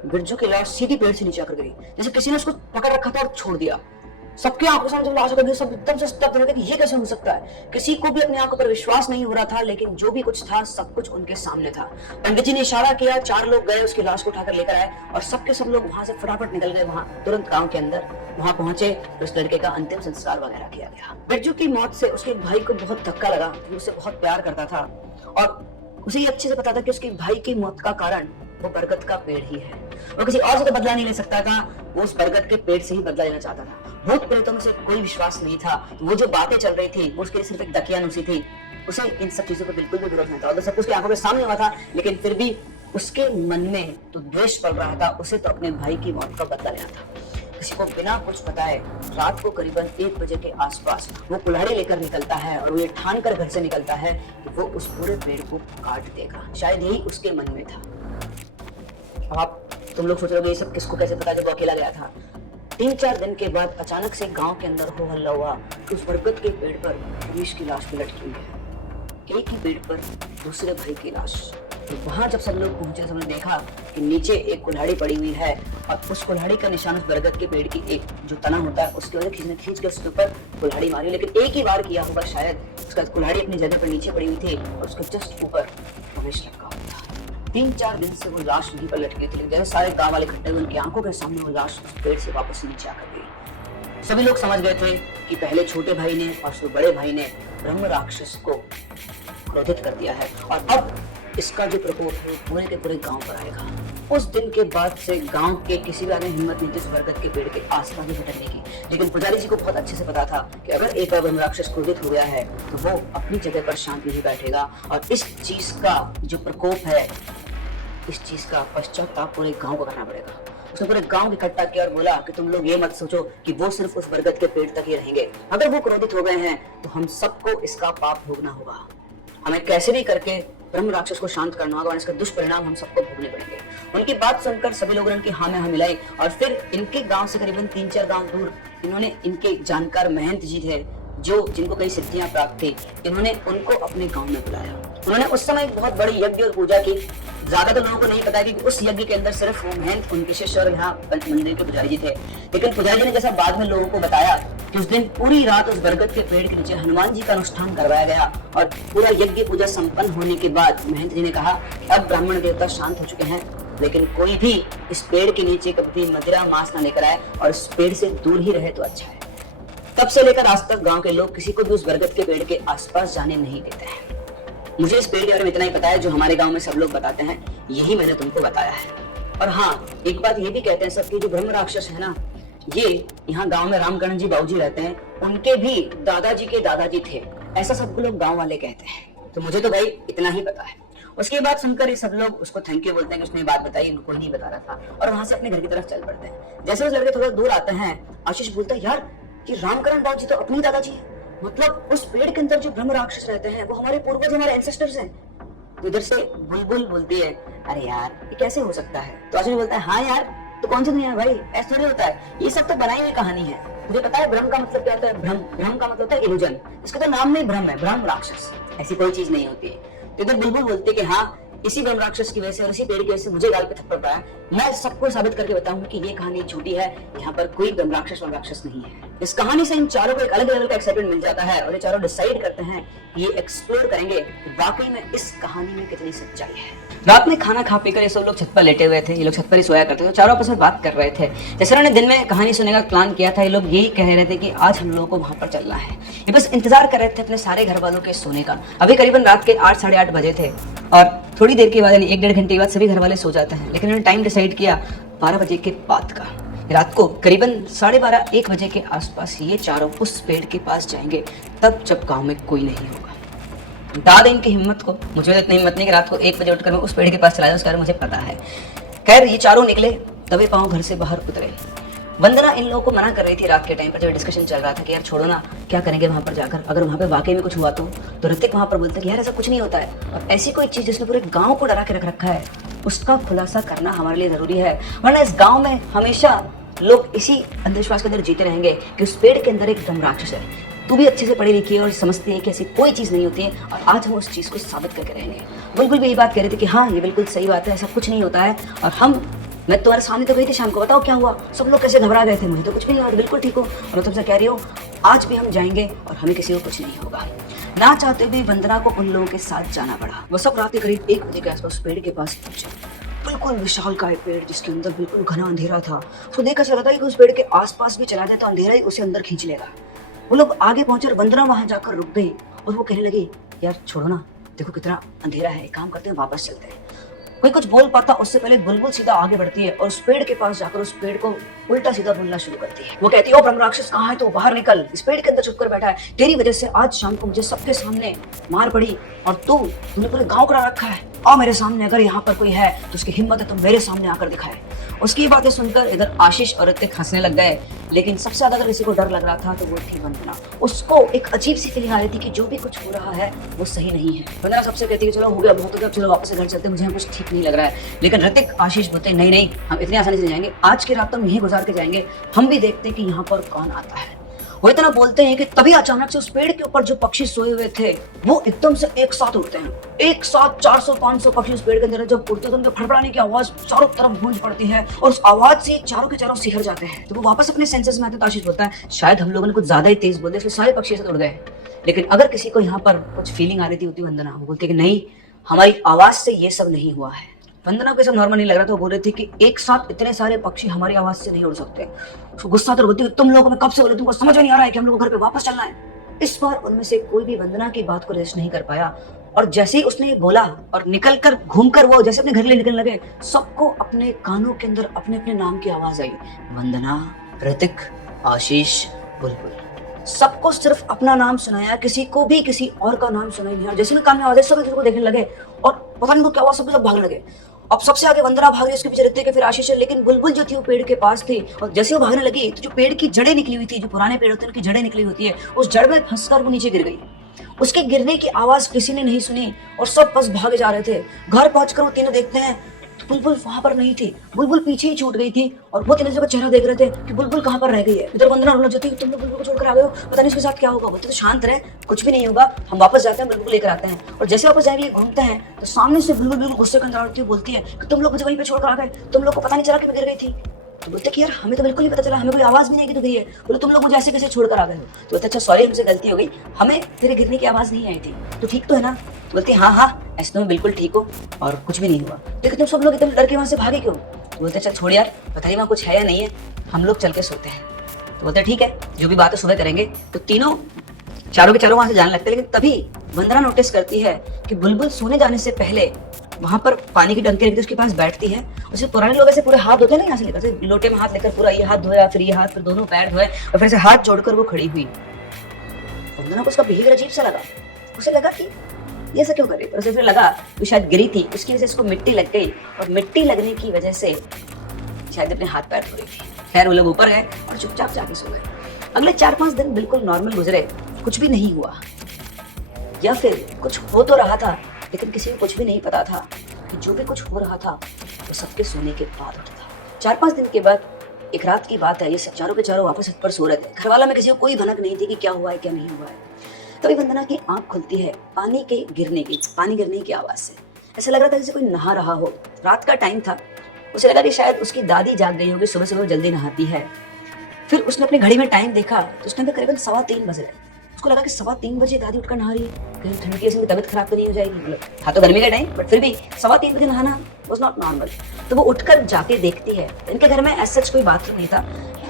बिरजू की लाश सीधी पेड़ से नीचे आकर गिरी, जैसे किसी ने उसको पकड़ रखा था और छोड़ दिया। सबके आंखों सामने जब लाश लगी सब एकदम से स्तब्ध रहे थे कि ये कैसे हो सकता है। किसी को भी अपनी आंखों पर विश्वास नहीं हो रहा था, लेकिन जो भी कुछ था सब कुछ उनके सामने था। पंडित जी ने इशारा किया, 4 लोग गए, उसकी लाश को उठाकर लेकर आए और सबके सब लोग वहां से फटाफट निकल गए। वहां तुरंत गांव के अंदर वहां पहुंचे तो उस लड़के का अंतिम संस्कार वगैरह किया गया। बिरजू की मौत से उसके भाई को बहुत धक्का लगा, वो उसे बहुत प्यार करता था और उसे ये अच्छे से पता था कि उसके भाई की मौत का कारण वो बरगद का पेड़ ही है। वो किसी और से तो बदला नहीं ले सकता था, वो उस बरगद के पेड़ से ही बदला लेना चाहता था। भूत प्रेतों में से कोई विश्वास नहीं था। वो जो बातें चल रही थी वो उसके लिए सिर्फ एक दकियानुसी थी। उसे इन सब चीजों को बिल्कुल भी विरोध नहीं था। सब कुछ आंखों के सामने हुआ था, लेकिन फिर भी उसके मन में तो द्वेष पल रहा था। उसे तो अपने भाई की मौत का बदला लेना था। किसी को बिना कुछ बताए रात को करीबन 1 बजे के आसपास वो कुल्हाड़ी लेकर निकलता है और वो ये ठान कर घर से निकलता है कि वो उस पूरे पेड़ को काट देगा। शायद यही उसके मन में था। अब तुम लोग सोच रहे हो ये सब किसको कैसे पता जब वो अकेला गया था। 3-4 दिन के बाद अचानक से गांव के अंदर हो हल्ला हुआ कि उस बरगद के पेड़ पर रमेश की लाश भी लटकी हुई है। एक ही पेड़ पर दूसरे भाई की लाश। तो वहां जब सब लोग पहुंचे, सबने देखा कि नीचे एक कुल्हाड़ी पड़ी हुई है और उस कुल्हाड़ी का निशान उस बरगद के पेड़ की एक जो तना होता है उसकी वजह से खींच के उसके ऊपर कुल्हाड़ी मारी, लेकिन एक ही बार किया होगा शायद। उसका कुल्हाड़ी अपनी जगह पर नीचे पड़ी हुई थी और उसके जस्ट ऊपर रमेश लटका हुआ था। 3-4 दिन से वो लाश वहीं पर लटकी थी, लेकिन सारे गांव वाले इकट्ठे हुए, उनकी आंखों के सामने वो लाश उस पेड़ से वापस नीचे आकर गई। सभी लोग समझ गए थे कि पहले छोटे भाई ने और फिर बड़े भाई ने ब्रह्म राक्षस को क्रोधित कर दिया है और अब इसका जो प्रकोप है वो पूरे के पूरे गांव पर आएगा। उस दिन के बाद से गांव के किसी भी आदमी हिम्मत नहीं थी उस बरगद के पेड़ के आसपास भी भटकने की। लेकिन पुजारी जी को बहुत अच्छे से पता था कि अगर एक बार ब्रह्म राक्षस क्रोधित हो गया है तो वो अपनी जगह पर शांत नहीं बैठेगा और इस चीज का जो प्रकोप है, इस चीज का पश्चाताप पूरे गांव को करना पड़ेगा। उसने पूरे गांव इकट्ठा किया और बोला कि तुम लोग ये मत सोचो कि वो सिर्फ उस बरगद के पेड़ तक ही रहेंगे। अगर वो क्रोधित हो गए हैं तो हम सबको इसका पाप भोगना होगा। हमें कैसे भी करके ब्रह्म राक्षस को शांत करना होगा और इसका दुष्परिणाम हम सबको भोगने पड़ेंगे। उनकी बात सुनकर सभी लोगों ने उनकी हाँ में हाँ मिलाई और फिर इनके गांव से करीबन 3-4 गांव दूर इन्होंने इनके जानकार महंत जी थे जो जिनको कई सिद्धियां प्राप्त थी, इन्होंने उनको अपने गांव में बुलाया। उन्होंने उस समय एक बहुत बड़ी यज्ञ और पूजा की। ज्यादा तो लोगों को नहीं पता कि उस यज्ञ के अंदर सिर्फ वो महंत, उनके शिष्य और यहाँ मंदिर के पुजारी जी थे। लेकिन पुजारी जी ने जैसा बाद में लोगों को बताया कि उस दिन पूरी रात उस बरगद के पेड़ के नीचे हनुमान जी का अनुष्ठान करवाया गया और पूरा यज्ञ पूजा संपन्न होने के बाद महंत जी ने कहा अब ब्राह्मण देवता शांत हो चुके हैं, लेकिन कोई भी इस पेड़ के नीचे कभी मदिरा मांस न लेकर आए और इस पेड़ से दूर ही रहे तो अच्छा है। तब से लेकर आज तक गांव के लोग किसी को भी उस बरगद के पेड़ के आसपास जाने नहीं देते हैं। मुझे इस पेड़ के बारे में इतना ही पता है जो हमारे गांव में सब लोग बताते हैं, यही मैंने तुमको बताया है। और हाँ, एक बात ये भी कहते हैं सबकी, जो ब्रह्म राक्षस है ना, ये यहाँ गांव में रामकरण जी बाबूजी रहते हैं, उनके भी दादाजी के दादाजी थे, ऐसा सब लोग गांव वाले कहते हैं। तो मुझे तो भाई इतना ही पता है। उसके बाद सुनकर ये सब लोग उसको थैंक यू बोलते हैं कि उसने बात बताई, इनको नहीं बता रहा था, और वहां से अपने घर की तरफ चल पड़ते हैं। जैसे उस लड़के थोड़ा दूर आते हैं, आशीष बोलता है यार ये रामकरण बाबूजी तो अपने दादाजी है, मतलब उस पेड़ के अंदर जो ब्रह्म राक्षस रहते हैं वो हमारे पूर्वज, हमारे एंसेस्टर्स हैं। तो इधर से बुलबुल बोलती है अरे यार ये कैसे हो सकता है। तो आशीष बोलता है हाँ यार तो कौन सी दुनिया है भाई, ऐसा थोड़ी होता है, ये सब तो बनाई हुई कहानी है। मुझे पता है ब्रह्म का मतलब क्या होता है, ब्रह्म का मतलब होता है इल्यूजन, इसका तो नाम नहीं ब्रह्म है, ब्रह्म राक्षस, ऐसी कोई चीज नहीं होती है। तो इधर बुलबुल बोलती है कि हाँ इसी ब्रह्म राक्षस की वजह से और इसी पेड़ की वजह से मुझे गाल पे थप्पड़ पड़ा है। मैं सबको साबित करके बताऊंगा कि ये कहानी झूठी है, यहाँ पर कोई ब्रह्म राक्षस नहीं है। इस कहानी से इन चारों को एक अलग लेवल का एक्साइटमेंट मिल जाता है और ये चारों डिसाइड करते हैं, ये एक्सप्लोर करेंगे वाकई में इस कहानी में कितनी सच्चाई है। रात में खाना खा पीकर ये सब लोग छत पर लेटे हुए थे, ये लोग छत पर ही सोया करते थे, चारों आपस में बात कर रहे थे। जैसे उन्होंने दिन में कहानी सुनने का प्लान किया था, ये लोग यही कह रहे थे कि आज हम लोगों को वहां पर चलना है। ये बस इंतजार कर रहे थे अपने सारे घर वालों के सोने का। अभी करीबन रात के 8 साढ़े 8 बजे थे और थोड़ी देर के बाद यानी 1-1.5 घंटे के बाद सभी घर वाले सो जाते हैं, लेकिन उन्होंने टाइम डिसाइड किया 12 बजे के बाद का। रात को करीबन 12:30-1 बजे के आसपास ये चारों उस पेड़ के पास जाएंगे, तब जब गांव में कोई नहीं होगा। दाद इनकी हिम्मत को, मुझे इतनी हिम्मत नहीं कि रात को 1 बजे उठकर मैं उस पेड़ के पास चला जाऊं, उसके बारे में मुझे पता है। खैर ये चारों निकले, दबे पांव घर से बाहर उतरे। वंदना इन लोगों को मना कर रही थी रात के टाइम पर, जब डिस्कशन चल रहा था कि यार छोड़ो ना, क्या करेंगे वहां पर जाकर, अगर वहां पे वाकई में कुछ हुआ तो ऋतिक वहां पर बोलता है कि यार ऐसा कुछ नहीं होता है, और ऐसी कोई चीज जिसने पूरे गांव को डरा के रख रखा है उसका खुलासा करना हमारे लिए जरूरी है, वरना इस गांव में हमेशा लोग इसी अंधविश्वास के अंदर जीते रहेंगे कि उस पेड़ के अंदर एक ब्रह्म राक्षस है। तू भी अच्छे से पढ़ी लिखी है और समझती है कि ऐसी कोई चीज नहीं होती है, और आज हम उस चीज को साबित करके रहेंगे। बिल्कुल भी यही बात कह रहे थे कि हाँ ये बिल्कुल सही बात है, ऐसा कुछ नहीं होता है, और मैं तुम्हारे सामने तो गई थी शाम को, बताओ क्या हुआ। सब लोग कैसे घबरा गए थे, मुझे तो कुछ भी नहीं हुआ, बिल्कुल ठीक हो। और तुमसे कह रही हो आज भी हम जाएंगे और हमें किसी को कुछ नहीं होगा। ना चाहते हुए वंदना को उन लोगों के साथ जाना पड़ा। वो सब रात के करीब 1 बजे के आसपास पेड़ के पास पहुंचे। बिल्कुल विशाल का पेड़ जिसके अंदर बिल्कुल घना अंधेरा था। उसको देखकर चला था कि उस पेड़ के आसपास भी चला जाए तो अंधेरा ही उसे अंदर खींच लेगा। वो लोग आगे पहुंचे और वंदना वहां जाकर रुक गई और वो कहने लगी यार छोड़ो ना, देखो कितना अंधेरा है, काम करते हैं वापस चलते हैं। कोई कुछ बोल पाता उससे पहले बुलबुल सीधा आगे बढ़ती है और उस पेड़ के पास जाकर उस पेड़ को उल्टा सीधा बोलना शुरू करती है। वो कहती है ओ ब्रह्म राक्षस कहाँ है तू, बाहर निकल, इस पेड़ के अंदर छुप कर बैठा है, तेरी वजह से आज शाम को मुझे सबके सामने मार पड़ी और तूने पूरे गांव करा रखा है। आओ मेरे सामने, अगर यहाँ पर कोई है तो उसकी हिम्मत है तो मेरे सामने आकर दिखाए। उसकी बातें सुनकर इधर आशीष और ऋतिक हंसने लग गए, लेकिन सबसे ज्यादा अगर किसी को डर लग रहा था तो वो थी वंदना। उसको एक अजीब सी फीलिंग आ रही थी कि जो भी कुछ हो रहा है वो सही नहीं है। वंदना सबसे कहती है चलो हो गया बहुत हो गया, चलो वापस घर चलते, मुझे कुछ ठीक नहीं लग रहा है। लेकिन ऋतिक आशीष बोलते नहीं हम इतनी आसानी से जाएंगे, आज की रात तो हम यहीं गुजार के जाएंगे, हम भी देखते हैं कि यहाँ पर कौन आता है। वो इतना बोलते हैं कि तभी अचानक से उस पेड़ के ऊपर जो पक्षी सोए हुए थे वो एकदम से एक साथ उड़ते हैं। एक साथ 400-500 पक्षी उस पेड़ के अंदर जब उड़ते तो उनके फड़फड़ाने की आवाज चारों तरफ गूंज पड़ती है और उस आवाज से चारों के चारों सिहर जाते हैं। तो वो वापस अपने सेंसेस में आते हैं। तो आशीष बोलता है शायद हम लोगों ने कुछ ज्यादा ही तेज बोल दिया, इसलिए सारे पक्षी ऐसे उड़ गए। लेकिन अगर किसी को यहाँ पर कुछ फीलिंग आ रही थी होती वंदना, वो बोलती है कि नहीं, हमारी आवाज से ये सब नहीं हुआ है, वंदना को ये सब नॉर्मल नहीं लग रहा था। वो बोल रही थी कि एक साथ इतने सारे पक्षी हमारी आवाज से नहीं उड़ सकते। उसको गुस्सा तो बोलती, तुम लोगों में कब से बोले, तुमको समझ में नहीं आ रहा है कि हम लोग को घर पे वापस चलना है। इस बार उनमें से कोई भी वंदना की बात को रेस्ट नहीं कर पाया, और जैसे ही उसने ये बोला और निकलकर घूमकर वो जैसे अपने घर के लिए निकलने लगे, सबको अपने कानों के अंदर अपने अपने नाम की आवाज आई। वंदना, ऋतिक, आशीष, बुलबुल, सबको सिर्फ अपना नाम सुनाया, किसी को भी किसी और का नाम सुनाई नहीं। और जैसे भी कान में आवाज आई, सब एक दूसरे को देखने लगे और पता नहीं क्या हुआ, सब भागने लगे। अब सबसे आगे वंदना भाग रही, उसके पीछे ऋतिक, फिर आशीष है। लेकिन बुलबुल जो थी वो पेड़ के पास थी, और जैसे वो भागने लगी तो जो पेड़ की जड़ें निकली हुई थी, जो पुराने पेड़ होते हैं उनकी जड़ें निकली होती है, उस जड़ में फंसकर वो नीचे गिर गई। उसके गिरने की आवाज किसी ने नहीं सुनी और सब बस भागे जा रहे थे। घर पहुंचकर वो तीनों देखते हैं तो बुलबुल वहां पर नहीं थी, बुलबुल पीछे ही छूट गई थी। और वो तीनों का चेहरा देख रहे थे कि बुलबुल कहां पर रह गई है। इधर वंदना रोना चाहती है, तुम लोग बुलबुल को छोड़कर आ गए हो, पता नहीं उसके साथ क्या होगा। बोलते तो शांत रहे, कुछ भी नहीं होगा, हम वापस जाते हैं, बुलबुल को लेकर आते हैं। और जैसे वापस जाएंगे घूमते हैं तो सामने से बुलबुल बिल्कुल गुस्से के अंदर आती है, बोलती है कि तुम लोग मुझे वहीं पे छोड़कर आ गए, तुम लोग को पता नहीं चला कि मैं गिर गई थी। तो बोलते कि यार हमें तो बिल्कुल नहीं पता चला, हमें कोई आवाज भी नहीं कि तू गई है। बोले तुम लोग मुझे ऐसे कैसे छोड़कर आ गए हो। तो बोलते अच्छा सॉरी, हमसे गलती हो गई, हमें तेरे गिरने की आवाज नहीं आई थी, तो ठीक तो है ना। तो बोलती हाँ हाँ, ऐसे तो मैं बिल्कुल ठीक हो और कुछ भी नहीं हुआ, लेकिन तुम सब लोग इतने डर के वहां से भागे क्यों। तो बोलते अच्छा छोड़ यार, पता नहीं वहाँ कुछ है या नहीं है, हम लोग चल के सोते हैं। तो बोलते ठीक है, जो भी बात है सुबह करेंगे। तो तीनों चारों के चारों वहां से जाने लगते हैं। लेकिन तभी वंदना नोटिस करती है कि बुलबुल सोने जाने से पहले वहां पर पानी की टंकी रखती है, उसके पास बैठती है। उसे पुराने लोग ऐसे पूरे हाथ धोते हैं ना, यहाँ से लेकर लोटे में हाथ लेकर पूरा ये हाथ धोया, फिर ये हाथ, फिर दोनों पैर धोए, और फिर से हाथ जोड़कर वो खड़ी हुई। वंदना को उसका बिहेवियर अजीब सा लगा। उसे लगा कि ये ऐसा क्यों कर रही है। उसे फिर लगा कि शायद गिरी थी, उसकी वजह से इसको मिट्टी लग गई, और मिट्टी लगने की वजह से शायद अपने हाथ पैर धो रही थी। खैर वो लोग ऊपर गए और चुपचाप जाके सो गए। अगले 4-5 दिन बिल्कुल नॉर्मल गुजरे, कुछ भी नहीं हुआ, या फिर कुछ हो तो रहा था लेकिन किसी को कुछ भी नहीं पता था कि जो भी कुछ हो रहा था वो सबके सोने के बाद होता था। 4-5 दिन के बाद एक रात की बात है, ये चारों के चारों वापस छत पर सो रहे थे। घर वाला में किसी को कोई भनक नहीं थी कि क्या हुआ है क्या नहीं हुआ है। तभी वंदना की आंख खुलती है पानी गिरने की आवाज से। ऐसा लग रहा था जैसे कोई नहा रहा हो। रात का टाइम था, उसे लगा कि शायद उसकी दादी जाग गई होगी, सुबह सुबह जल्दी नहाती है। फिर उसने अपनी घड़ी में टाइम देखा तो उसके अंदर करीबन 3:15 बज रहे। उसको लगा कि 3:15 बजे दादी उठकर नहा रही है, कहीं ठंड की वजह से तबीयत खराब तो नहीं हो जाएगी। हाँ तो गर्मी का टाइम, बट फिर भी 3:15 बजे नहाना वाज नॉट नॉर्मल। तो वो उठकर जाके देखती है। इनके घर में ऐसा कोई बाथरूम नहीं था।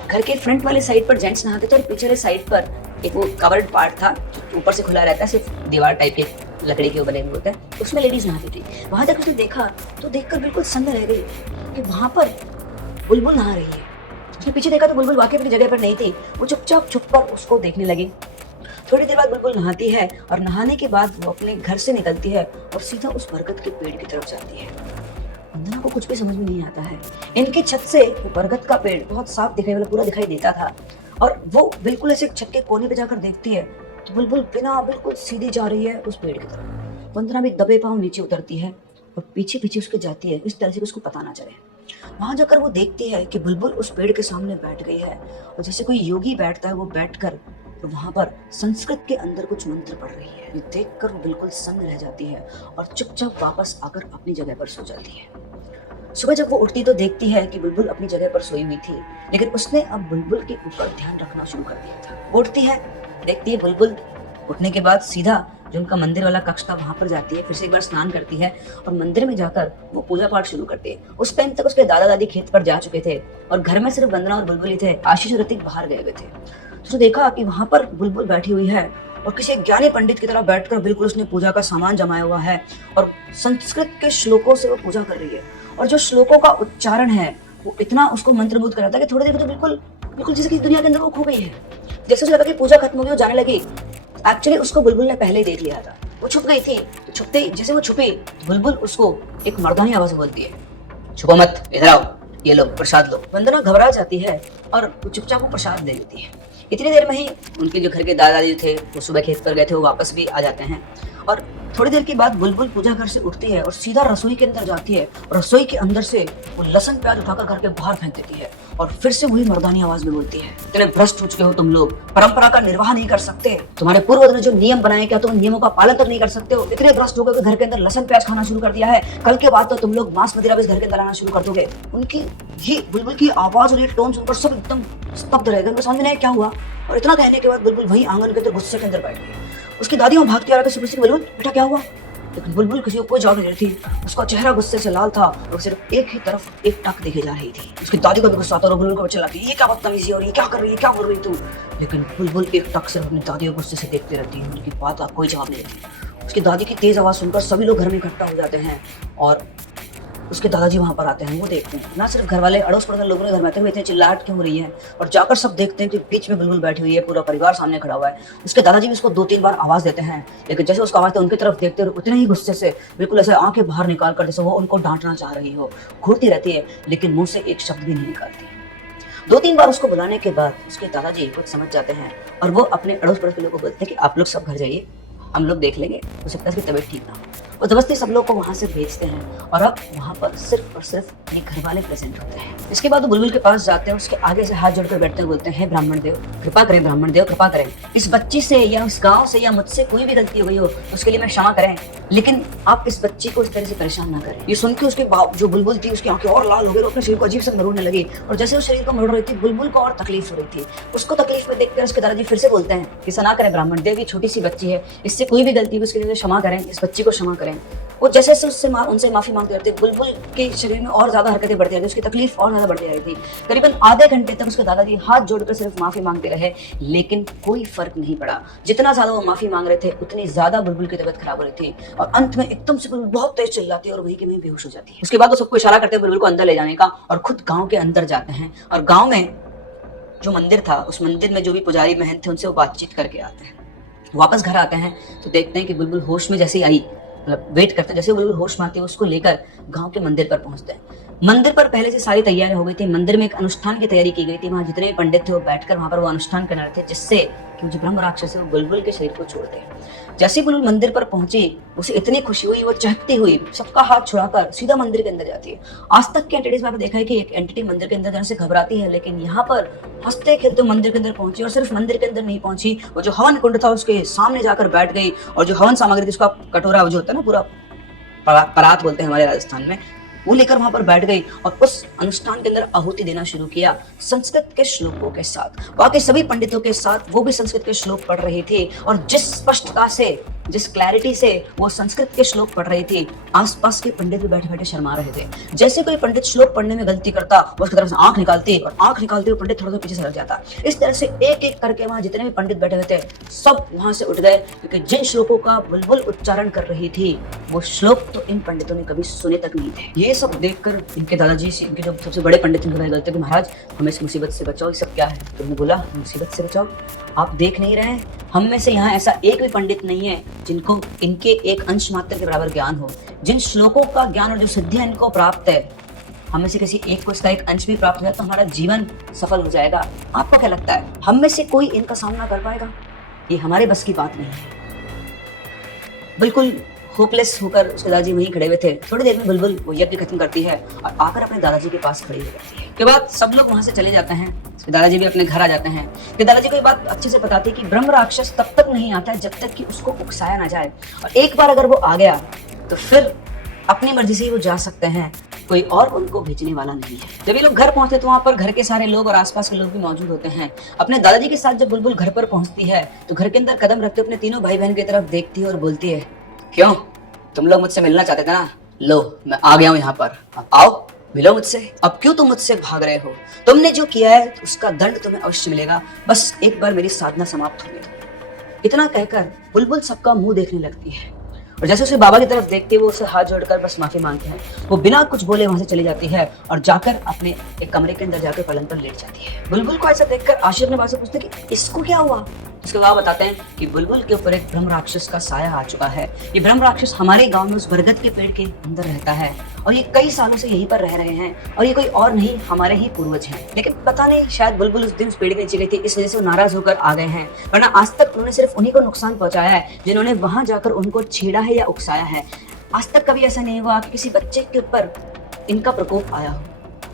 घर के फ्रंट वाले साइड पर जेंट्स नहाते थे और पीछे वाले साइड पर एक वो कवर्ड पार्ट था, ऊपर से खुला रहता है, सिर्फ दीवार टाइप के लकड़ी के बने हुए होते हैं, उसमें लेडीज नहाती थी। वहां जाकर उसने देखा तो देखकर बिल्कुल सन्न रह गई कि वहां पर बुलबुल नहा रही है। उसने पीछे देखा तो बुलबुल वाकई अपनी जगह पर नहीं थी। वो चुपचाप छुपकर उसको देखने लगी। थोड़ी देर बाद बुलबुल नहाती है और नहाने के बाद वो अपने घर से निकलती है और सीधा उस बरगद के पेड़ की तरफ जाती है। वंदना को कुछ भी समझ में नहीं आता है। इनके छत से वो बरगद का पेड़ बहुत साफ दिखाई वाला पूरा दिखाई देता था, और वो बिल्कुल ऐसे छत के कोने पे जाकर देखती है तो बुलबुल बिना बिल्कुल सीधी जा रही है उस पेड़ की तरफ। वंदना भी दबे पांव नीचे उतरती है और पीछे पीछे उसके जाती है, इस तरह से उसको पता ना चले। वहां जाकर वो देखती है कि बुलबुल उस पेड़ के सामने बैठ गई है, और जैसे कोई योगी बैठता है वो बैठकर तो वहां पर संस्कृत के अंदर कुछ मंत्र पढ़ रही है। ये देखकर वो बिल्कुल सन्न रह जाती है और चुपचाप वापस आकर अपनी जगह पर सो जाती है। सुबह जब वो उठती तो देखती है कि बुलबुल अपनी जगह पर सोई हुई थी, लेकिन उसने अब बुलबुल के ऊपर ध्यान रखना शुरू कर दिया था। वो उठती है, देखती है बुलबुल। उठने के बाद सीधा जो उनका मंदिर वाला कक्ष था वहां पर जाती है, फिर से एक बार स्नान करती है और मंदिर में जाकर वो पूजा पाठ शुरू करती है। उस टाइम तक उसके दादा दादी खेत पर जा चुके थे और घर में सिर्फ वंदना और बुलबुल ही थे। आशीष और ऋतिक बाहर गए हुए थे। तो उसने देखा कि वहां पर बुलबुल बैठी हुई है और किसी ज्ञानी पंडित की तरह बैठकर बिल्कुल उसने पूजा का सामान जमाया हुआ है और संस्कृत के श्लोकों से वो पूजा कर रही है। और जो श्लोकों का उच्चारण है वो इतना उसको मंत्रमुग्ध कराता है कि थोड़ी देर में तो बिल्कुल बिल्कुल जैसे कि दुनिया के अंदर वो खो गई है। जैसे उसे लगा कि पूजा खत्म हो गई, वो जाने लगी। एक्चुअली उसको बुलबुल ने पहले ही देख लिया था। वो छुप गई थी, तो छुपते ही जैसे वो छुपी तो बुलबुल उसको एक मर्दानी आवाज में बोलती है, छुपो मत, इधर आओ, ये लो प्रसाद लो। वंदना घबरा जाती है और वो चुपचाप वो प्रसाद ले लेती है। इतनी देर में ही उनके जो घर के दादा दादी थे वो सुबह खेत पर गए थे, वो वापस भी आ जाते हैं। और थोड़ी देर के बाद बुलबुल पूजा घर से उठती है और सीधा रसोई के अंदर जाती है और रसोई के अंदर से वो लहसुन प्याज उठाकर घर के बाहर फेंक देती है और फिर से वही मर्दानी आवाज में बोलती है, इतने भ्रष्ट हो चुके हो तुम लोग, परंपरा का निर्वाह नहीं कर सकते, तुम्हारे पूर्वज ने जो नियम बनाए क्या तुम नियमों का पालन तक नहीं कर सकते हो। इतने भ्रष्ट हो गए घर के अंदर लहसुन प्याज खाना शुरू कर दिया है, कल के बाद तो तुम लोग मांस मदिरा भी इस घर के अंदर लाना शुरू कर दोगे। उनकी ये बुलबुल की आवाज और ये टोन सुनकर सब एकदम स्तब्ध रह गए। उनको समझ में नहीं क्या हुआ। और इतना कहने के बाद बुलबुल वही आंगन के अंदर गुस्से के अंदर बैठ गई। उसकी दादी वहां भागती आ रहा था, बुलबुल बेटा क्या हुआ। लेकिन बुलबुल किसी को कोई जवाब नहीं दे रही थी। उसका चेहरा गुस्से से लाल था और सिर्फ एक ही तरफ एक टक देखे जा रही थी। उसकी दादी को भी गुस्सा आता और बुलबुल को चिल्लाती, ये क्या बदतमीजी है और ये क्या कर रही है, क्या बोल रही तू। लेकिन बुलबुल एक टक सिर्फ अपनी दादी को गुस्से से देखती रहती है, उनकी बात का कोई जवाब नहीं देती। उसकी दादी की तेज आवाज़ सुनकर सभी लोग घर में इकट्ठा हो जाते हैं और उसके दादाजी वहाँ पर आते हैं। वो देखते हैं ना सिर्फ घर वाले, अड़ोस पड़ोस लोगों के घर में आते हैं इतनी चिल्लाहट क्यों हो रही है, और जाकर सब देखते हैं कि बीच में बुलबुल बैठी हुई है, पूरा परिवार सामने खड़ा हुआ है। उसके दादाजी भी उसको 2-3 बार आवाज़ देते हैं, लेकिन जैसे उसको आवाज़ देते उनकी तरफ देखते हैं उतने ही गुस्से से बिल्कुल ऐसे आंखें बाहर निकाल कर जैसे वो उनको डांटना चाह रही हो, घूरती रहती है लेकिन मुँह से एक शब्द भी नहीं निकालती। 2-3 बार उसको बुलाने के बाद उसके दादाजी कुछ समझ जाते हैं और वो अपने अड़ोस पड़ोस के लोगों को बोलते हैं कि आप लोग सब घर जाइए, हम लोग देख लेंगे, हो सकता है उसकी तबीयत ठीक ना हो। वो जबरदस्ती सब लोग को वहाँ से भेजते हैं और अब वहाँ पर सिर्फ और सिर्फ ये घर वाले प्रेजेंट होते हैं। इसके बाद वो बुलबुल के पास जाते हैं, उसके आगे से हाथ जोड़कर बैठते हैं, बोलते हैं ब्राह्मण देव कृपा करें, ब्राह्मण देव कृपा करें, इस बच्ची से या उस गाँव से या मुझसे कोई भी गलती हो गई हो उसके लिए मैं क्षमा करें, लेकिन आप इस बच्ची को इस तरह से परेशान ना करें। ये सुन के उसके जो बुलबुल थी उसकी आंखें और लाल हो गई और अपने शरीर को अजीब से मरोड़ने लगी, और जैसे उस शरीर को मरोड़ रही थी बुलबुल को और तकलीफ हो रही थी। उसको तकलीफ में देखकर उसके दादाजी फिर से बोलते हैं कि सना करें ब्राह्मण देव, ये छोटी सी बच्ची है, इससे कोई भी गलती हो उसके लिए क्षमा करें, इस बच्ची को क्षमा करें। वो जैसे उससे उनसे माफी मांगते रहते, बुलबुल के शरीर में और ज्यादा हरकतें बढ़ती रहती, उसकी तकलीफ और ज्यादा बढ़ती रही थी। करीबन आधे घंटे तक उसके दादाजी हाथ जोड़कर सिर्फ माफी मांगते रहे, लेकिन कोई फर्क नहीं पड़ा। जितना ज्यादा वो माफी मांग रहे थे उतनी ज्यादा बुलबुल की तबीयत खराब हो रही थी और अंत में एकदम से बुलबुल बहुत तेज चिल्लाती है और वही के वहीं बेहोश हो जाती है। उसके बाद वो सबको इशारा करते हैं बुलबुल को अंदर ले जाने का और खुद गाँव के अंदर जाते हैं, और गाँव में जो मंदिर था उस मंदिर में जो भी पुजारी महंत थे उनसे वो बातचीत करके आते हैं। वापस घर आते हैं तो देखते हैं कि बुलबुल होश में जैसे ही आई, मतलब वेट करते हैं, जैसे बुलबुल होश में आती है उसको लेकर गांव के मंदिर पर पहुंचते हैं। मंदिर पर पहले से सारी तैयारियां हो गई थी, मंदिर में एक अनुष्ठान की तैयारी की गई थी, वहां जितने भी पंडित थे वो बैठकर वहां पर वो अनुष्ठान कर रहे थे, जिससे कि जो ब्रह्म राक्षस है वो बुलबुल के शरीर को छोड़ दे। जैसे ही बुलबुल मंदिर पर पहुंची उसे इतनी खुशी हुई, वो चहकती हुई सबका हाथ छुड़ाकर सीधा मंदिर के अंदर जाती है। आज तक के एंटिटीज में आपने देखा है कि एक एंटिटी मंदिर के अंदर जाने से घबराती है, लेकिन यहाँ पर हंसते खेलते मंदिर के अंदर पहुंची, और सिर्फ मंदिर के अंदर नहीं पहुंची, वो जो हवन कुंड था उसके सामने जाकर बैठ गई, और जो हवन सामग्री थी उसका कटोरा जो होता है ना, पूरा परात बोलते हैं हमारे राजस्थान में, वो लेकर वहां पर बैठ गई और उस अनुष्ठान के अंदर आहुति देना शुरू किया संस्कृत के श्लोकों के साथ। बाकी सभी पंडितों के साथ वो भी संस्कृत के श्लोक पढ़ रही थी, और जिस स्पष्टता से, जिस क्लैरिटी से वो संस्कृत के श्लोक पढ़ रही थी, आसपास के पंडित भी बैठे बैठे शर्मा रहे थे। जैसे कोई पंडित श्लोक पढ़ने में गलती करता वो उसकी तरफ से आंख निकालती, और आंख निकालते हुए पंडित थोड़ा सा पीछे सरक जाता। इस तरह से एक एक करके वहां जितने भी पंडित बैठे हुए थे सब वहां से उठ गए, क्योंकि जिन श्लोकों का बुलबुल उच्चारण कर रही थी वो श्लोक तो इन पंडितों ने कभी सुने तक नहीं थे। ये सब देखकर इनके दादाजी से, इनके जो सबसे बड़े पंडित उनके बोलते कि महाराज हमें इस मुसीबत से बचाओ, ये सब क्या है? तो उन्होंने बोला मुसीबत से बचाओ, आप देख नहीं रहे हैं हम में से यहाँ ऐसा एक भी पंडित नहीं है जिनको इनके एक अंश मात्र के बराबर ज्ञान हो। जिन श्लोकों का ज्ञान और जो सिद्धियां इनको प्राप्त है, हम में से किसी एक को इसका एक अंश भी प्राप्त हो जाए तो हमारा जीवन सफल हो जाएगा। आपको क्या लगता है हम में से कोई इनका सामना कर पाएगा? ये हमारे बस की बात नहीं है। बिल्कुल होपलेस होकर उसके दादाजी वहीं खड़े हुए थे। थोड़ी देर में बुलबुल वो यज्ञ खत्म करती है और आकर अपने दादाजी के पास खड़ी हो जाती है। के बाद सब लोग वहां से चले जाते हैं, उसके दादाजी भी अपने घर आ जाते हैं। फिर दादाजी को ये बात अच्छे से बताती है कि ब्रह्म राक्षस तब तक नहीं आता है जब तक कि उसको उकसाया ना जाए, और एक बार अगर वो आ गया तो फिर अपनी मर्जी से ही वो जा सकते हैं, कोई और उनको भेजने वाला नहीं है। जब ये लोग घर पहुंचते तो वहां पर घर के सारे लोग और आसपास के लोग भी मौजूद होते हैं। अपने दादाजी के साथ जब बुलबुल घर पर पहुंचती है तो घर के अंदर कदम रखते अपने तीनों भाई बहन की तरफ देखती है और बोलती है, क्यों तुम लोग मुझसे मिलना चाहते थे ना, लो मैं आ गया हूँ यहाँ पर, अब आओ मिलो मुझसे। अब क्यों तुम मुझसे भाग रहे हो? तुमने जो किया है उसका दंड तुम्हें अवश्य मिलेगा, बस एक बार मेरी साधना समाप्त होने दो। इतना कहकर बुलबुल सबका मुंह देखने लगती है, और जैसे उसे बाबा की तरफ देखती है वो उससे हाथ जोड़कर बस माफी मांगते हैं। वो बिना कुछ बोले वहां से चली जाती है और जाकर अपने एक कमरे के अंदर जाकर पलंग पर लेट जाती है। बुलबुल को ऐसा देखकर आशिर अपने बाबा से पूछते कि इसको क्या हुआ? उसके बाबा बताते हैं कि बुलबुल के ऊपर एक ब्रह्म राक्षस का साया आ चुका है। ये ब्रह्म राक्षस हमारे गांव में उस बरगद के पेड़ के अंदर रहता है, और ये कई सालों से यहीं पर रह रहे हैं, और ये कोई और नहीं हमारे ही पूर्वज हैं। लेकिन पता नहीं शायद बुलबुल उस दिन उस पेड़ के नीचे गई थी, इस वजह से वो नाराज होकर आ गए हैं, वरना आज तक उन्होंने सिर्फ उन्हीं को नुकसान पहुंचाया है जिन्होंने वहां जाकर उनको छेड़ा है या उकसाया है। आज तक कभी ऐसा नहीं हुआ कि किसी बच्चे के ऊपर इनका प्रकोप आया हो।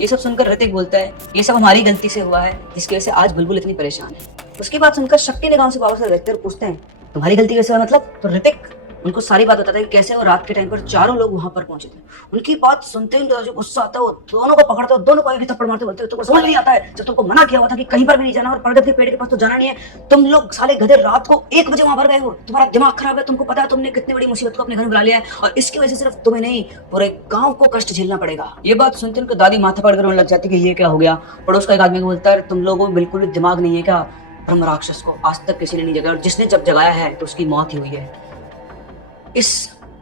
ये सब सुनकर ऋतिक बोलता है ये सब हमारी गलती से हुआ है, जिसकी वजह से आज बुलबुल इतनी परेशान है। उसके बाद सुनकर शक्ति ने गांव से बाबा से देखते और पूछते हैं तुम्हारी गलती कैसे हुआ मतलब? तो ऋतिक उनको सारी बात बताता है कि कैसे वो रात के टाइम पर चारों लोग वहां पर पहुंचे थे। उनकी बात सुनते ही उनका जो गुस्सा आता है, वो दोनों को पकड़ते हैं, दोनों को एक थप्पड़ मारते, बोलते तुमको समझ नहीं आता है, जब तुमको मना किया हुआ था कि कहीं पर भी नहीं जाना और बरगद के पेड़ के पास तो जाना नहीं है, तुम लोग साले गधे रात को 1 बजे वहां पर गए हो, तुम्हारा दिमाग खराब है, तुमको पता है तुमने कितनी बड़ी मुसीबत को अपने घर में बुला लिया है और इसकी वजह से सिर्फ तुम्हें नहीं पूरे गांव को कष्ट झेलना पड़ेगा। ये बात सुनते उनकी दादी माथा पकड़ कर रोने लग जाती कि ये क्या हो गया। पड़ोस का एक आदमी को बोलता है तुम लोगों को बिल्कुल भी दिमाग नहीं है क्या, ब्रह्म राक्षस को आज तक किसी ने नहीं जगाया और जिसने जब जगाया है तो उसकी मौत ही हुई है। इस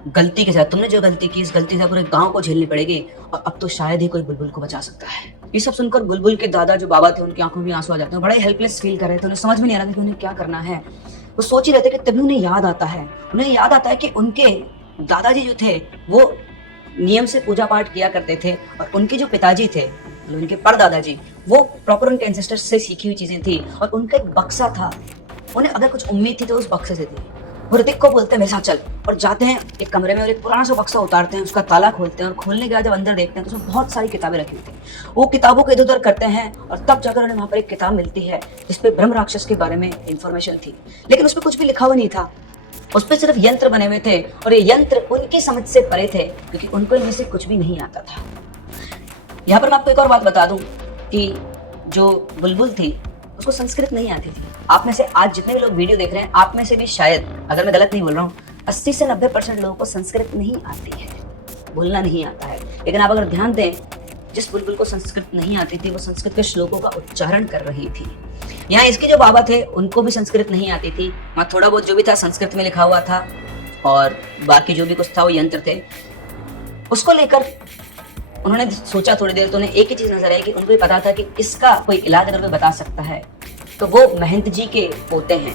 गलती के साथ तुमने जो गलती की, इस गलती से पूरे गांव को झेलनी पड़ेगी और अब तो शायद ही कोई बुलबुल को बचा सकता है। ये सब सुनकर बुलबुल के दादा जो बाबा थे उनकी आंखों में आंसू आ जाते हैं, बड़ा ही हेल्पलेस फील कर रहे थे, उन्हें समझ में नहीं आ रहा था कि उन्हें क्या करना है। वो सोच ही रहते कि तभी उन्हें याद आता है, उन्हें याद आता है कि उनके दादाजी जो थे वो नियम से पूजा पाठ किया करते थे और उनके जो पिताजी थे मतलब उनके परदादाजी वो प्रॉपर उनके एंसेस्टर्स से सीखी हुई चीजें थी और उनका एक बक्सा था, उन्हें अगर कुछ उम्मीद थी तो उस बक्से से थी। वो ऋतिक को बोलते हैं मेरे साथ चल और जाते हैं एक कमरे में और एक पुराना सा बक्सा उतारते हैं, उसका ताला खोलते हैं और खोलने के बाद जब अंदर देखते हैं तो उसमें बहुत सारी किताबें रखी हुई थी। वो किताबों को इधर उधर करते हैं और तब जाकर उन्हें वहाँ पर एक किताब मिलती है जिसपे ब्रह्म राक्षस के बारे में इंफॉर्मेशन थी, लेकिन उसपे कुछ भी लिखा हुआ नहीं था, उस पर सिर्फ यंत्र बने हुए थे और ये यंत्र उनकी समझ से परे थे क्योंकि उनको इनमें से कुछ भी नहीं आता था। यहाँ पर मैं आपको एक और बात बता दूं कि जो बुलबुल थी उसको संस्कृत नहीं आती थी। आप में से आज जितने भी लोग वीडियो देख रहे हैं आप में से भी शायद, अगर मैं गलत नहीं बोल रहा हूँ, 80 से 90% लोगों को संस्कृत नहीं आती है, बोलना नहीं आता है। लेकिन आप अगर ध्यान दें, जिस बुलबुल को संस्कृत नहीं आती थी वो संस्कृत के श्लोकों का उच्चारण कर रही थी। यहाँ इसके जो बाबा थे उनको भी संस्कृत नहीं आती थी, वहाँ थोड़ा बहुत जो भी था संस्कृत में लिखा हुआ था और बाकी जो भी कुछ था वो यंत्र थे। उसको लेकर उन्होंने सोचा थोड़ी देर, तो उन्हें एक ही चीज नजर आई कि उनको ये पता था कि इसका कोई इलाज अगर कोई बता सकता है तो वो महंत जी के पोते हैं,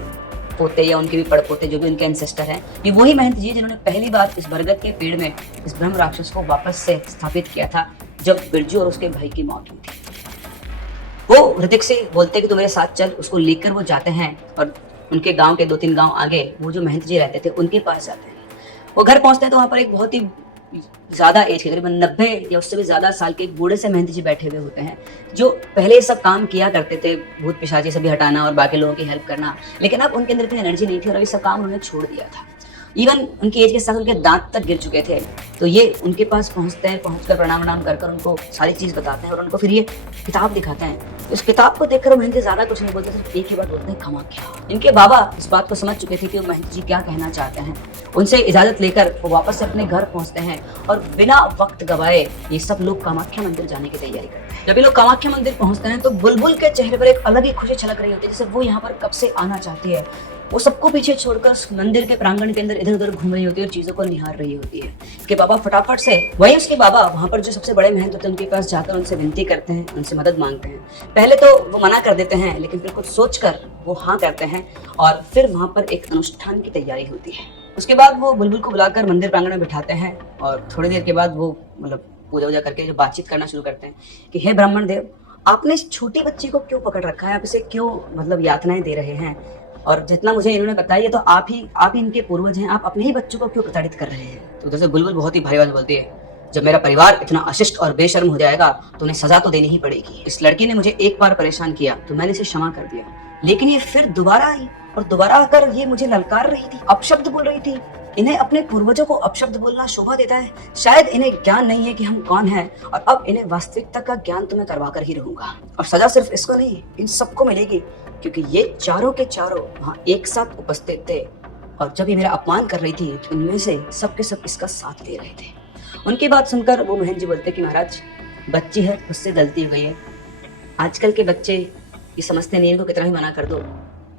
पोते या उनके भी पड़पोते जो भी उनके एंसेस्टर हैं, ये वही महंत जी जिन्होंने पहली बार इस बरगद के पेड़ में इस ब्रह्म राक्षस को वापस से स्थापित किया था जब बिरजू और उसके भाई की मौत हुई थी। वो ऋतिक से बोलते कि तू मेरे साथ चल, उसको लेकर वो जाते हैं और उनके गांव के 2-3 गांव आगे वो जो महंत जी रहते थे उनके पास जाते हैं। वो घर पहुंचते हैं तो वहां पर एक बहुत ही ज्यादा एज के करीबन 90 या उससे भी ज्यादा साल के एक बूढ़े से महंत जी बैठे हुए होते हैं जो पहले सब काम किया करते थे, भूत पिशाची सभी हटाना और बाकी लोगों की हेल्प करना, लेकिन अब उनके अंदर इतनी एनर्जी नहीं थी और अभी सब काम उन्होंने छोड़ दिया था। इवन उनकी एज के साथ उनके दांत तक गिर चुके थे। तो ये उनके पास पहुंचते हैं, पहुंचकर प्रणाम कर उनको सारी चीज बताते हैं और उनको फिर ये किताब दिखाते हैं। इस किताब को देखकर महंत जी ज्यादा कुछ नहीं बोलते, सिर्फ एक ही बात बोलते हैं, कामाख्या। इनके बाबा इस बात को समझ चुके थे कि महंत जी क्या कहना चाहते हैं। उनसे इजाजत लेकर वो वापस से अपने घर पहुंचते हैं और बिना वक्त गवाए ये सब लोग कामाख्या मंदिर जाने की तैयारी करते हैं। जब ये लोग कामाख्या मंदिर पहुंचते हैं तो बुलबुल के चेहरे पर एक अलग ही खुशी छलक रही होती है, जैसे वो यहाँ पर कब से आना चाहती है। वो सबको पीछे छोड़कर उस मंदिर के प्रांगण के अंदर इधर उधर घूम रही होती है और चीजों को निहार रही होती है। उसके बाबा फटाफट से, वही उसके बाबा वहां पर जो सबसे बड़े महंत होते हैं उनके पास जाकर उनसे विनती करते हैं, उनसे मदद मांगते हैं। पहले तो वो मना कर देते हैं लेकिन फिर कुछ सोचकर वो हाँ करते हैं और फिर वहां पर एक अनुष्ठान की तैयारी होती है। उसके बाद वो बुलबुल को बुलाकर मंदिर प्रांगण में बिठाते हैं और थोड़ी देर के बाद वो मतलब पूजा वूजा करके जो बातचीत करना शुरू करते हैं कि हे ब्राह्मण देव, आपने इस छोटी बच्ची को क्यों पकड़ रखा है, आप इसे क्यों मतलब यातनाएं दे रहे हैं, और जितना मुझे इन्होंने बताया तो आप ही इनके पूर्वज हैं, आप अपने ही बच्चों को क्यों प्रताड़ित कर रहे हैं। तो जैसे बुलबुल बहुत ही भारी बात बोलती है, जब मेरा परिवार इतना अशिष्ट और बेशर्म हो जाएगा तो उन्हें सजा तो देनी ही पड़ेगी। इस लड़की ने मुझे एक बार परेशान किया तो मैंने इसे क्षमा कर दिया, लेकिन ये फिर दोबारा आई और दोबारा आकर ये मुझे ललकार रही थी, अपशब्द बोल रही थी। इन्हें अपने पूर्वजों को अपशब्द बोलना शोभा देता है। शायद इन्हें ज्ञान नहीं है कि हम कौन हैं और अब इन्हें वास्तविकता का ज्ञान तो मैं करवा कर ही रहूंगा। और सजा सिर्फ इसको नहीं, इन सबको मिलेगी, क्योंकि ये चारों के चारों वहां एक साथ उपस्थित थे और जब ये मेरा अपमान कर रही थी तो इनमें से सब के सब इसका साथ दे रहे थे। उनकी बात सुनकर वो महंत जी बोलते कि महाराज, बच्ची है, उससे गलती हो गई है। आजकल के बच्चे ये समझते नहीं, इनको कितना ही मना कर दो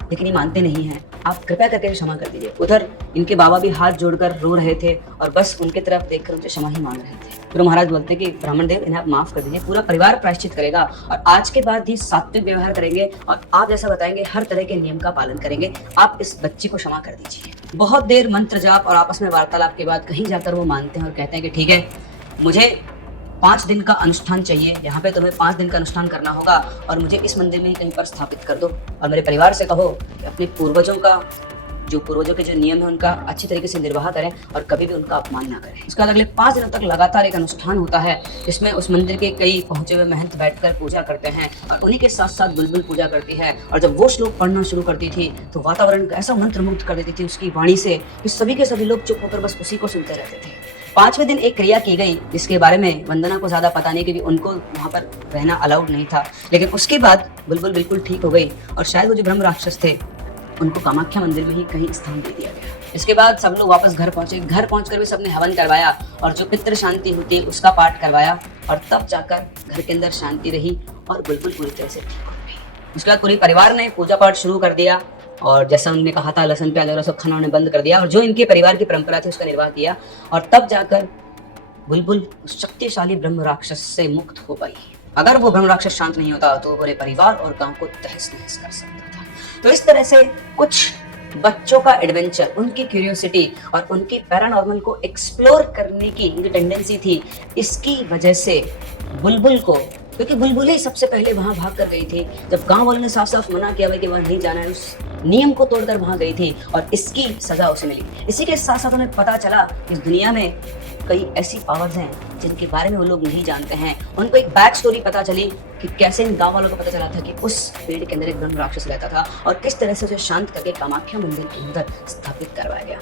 लेकिन ये मानते नहीं हैं, आप कृपया करके क्षमा कर दीजिए। उधर इनके बाबा भी हाथ जोड़कर रो रहे थे और बस उनके तरफ देखकर उनसे क्षमा ही मांग रहे थे। फिर महाराज बोलते कि ब्राह्मण देव, इन्हें आप माफ कर दीजिए, पूरा परिवार प्रायश्चित करेगा और आज के बाद ही सात्विक व्यवहार करेंगे और आप जैसा बताएंगे हर तरह के नियम का पालन करेंगे। आप इस बच्ची को क्षमा कर दीजिए। बहुत देर मंत्र जाप और आपस में वार्तालाप के बाद कहीं जाकर वो मानते हैं और कहते हैं कि ठीक है, मुझे 5 दिन का अनुष्ठान चाहिए, यहाँ पे तुम्हें 5 दिन का अनुष्ठान करना होगा और मुझे इस मंदिर में ही कहीं पर स्थापित कर दो और मेरे परिवार से कहो कि अपने पूर्वजों का जो पूर्वजों के जो नियम है उनका अच्छी तरीके से निर्वाह करें और कभी भी उनका अपमान ना करें। उसके बाद अगले 5 दिनों तक लगातार एक अनुष्ठान होता है, जिसमें उस मंदिर के कई पहुंचे हुए महंत बैठकर पूजा करते हैं और उन्हीं के साथ साथ बुलबुल पूजा करती है। और जब वो श्लोक पढ़ना शुरू करती थी तो वातावरण ऐसा मंत्रमुग्ध कर देती थी उसकी वाणी से कि सभी के सभी लोग चुप होकर बस उसी को सुनते रहते थे। 5वें दिन एक क्रिया की गई जिसके बारे में वंदना को ज्यादा पता नहीं, क्योंकि उनको वहां पर रहना अलाउड नहीं था। लेकिन उसके बाद बुलबुल बिल्कुल ठीक हो गई और शायद वो जो ब्रह्म राक्षस थे उनको कामाख्या मंदिर में ही कहीं स्थान दे दिया गया। इसके बाद सब लोग वापस घर पहुंचे। घर पहुंचकर भी सबने हवन करवाया और जो पितृ शांति होती है उसका पाठ करवाया और तब जाकर घर के अंदर शांति रही और बुलबुल पूरी तरह से ठीक हो गई। उसके बाद पूरे परिवार ने पूजा पाठ शुरू कर दिया और जैसा उन्होंने कहा था लहसुन प्याज वगैरह सब खाना उन्हें बंद कर दिया और जो इनके परिवार की परंपरा थी उसका निर्वाह किया। और तब जाकर बुलबुल उस शक्तिशाली ब्रह्म राक्षस से मुक्त हो पाई। अगर वो ब्रह्म राक्षस शांत नहीं होता तो पूरे परिवार और गांव को तहस नहस कर सकता था। तो इस तरह से कुछ बच्चों का एडवेंचर, उनकी क्यूरियोसिटी और उनकी पैरानॉर्मल को एक्सप्लोर करने की इनकी टेंडेंसी थी, इसकी वजह से बुलबुल को, क्योंकि बुलबुल ही सबसे पहले वहां भाग कर गई थी जब गांव वालों ने साफ साफ मना किया कि वहां नहीं जाना है, उस नियम को तोड़कर वहां गई थी और इसकी सजा उसे मिली। इसी के साथ साथ उन्हें पता चला कि इस दुनिया में कई ऐसी पावर्स हैं जिनके बारे में वो लोग नहीं जानते हैं। उनको एक बैक स्टोरी पता चली कि कैसे इन गांव वालों को पता चला था कि उस पेड़ के अंदर एक ब्रह्म राक्षस रहता था और किस तरह से उसे शांत करके कामाख्या मंदिर के अंदर स्थापित करवाया गया।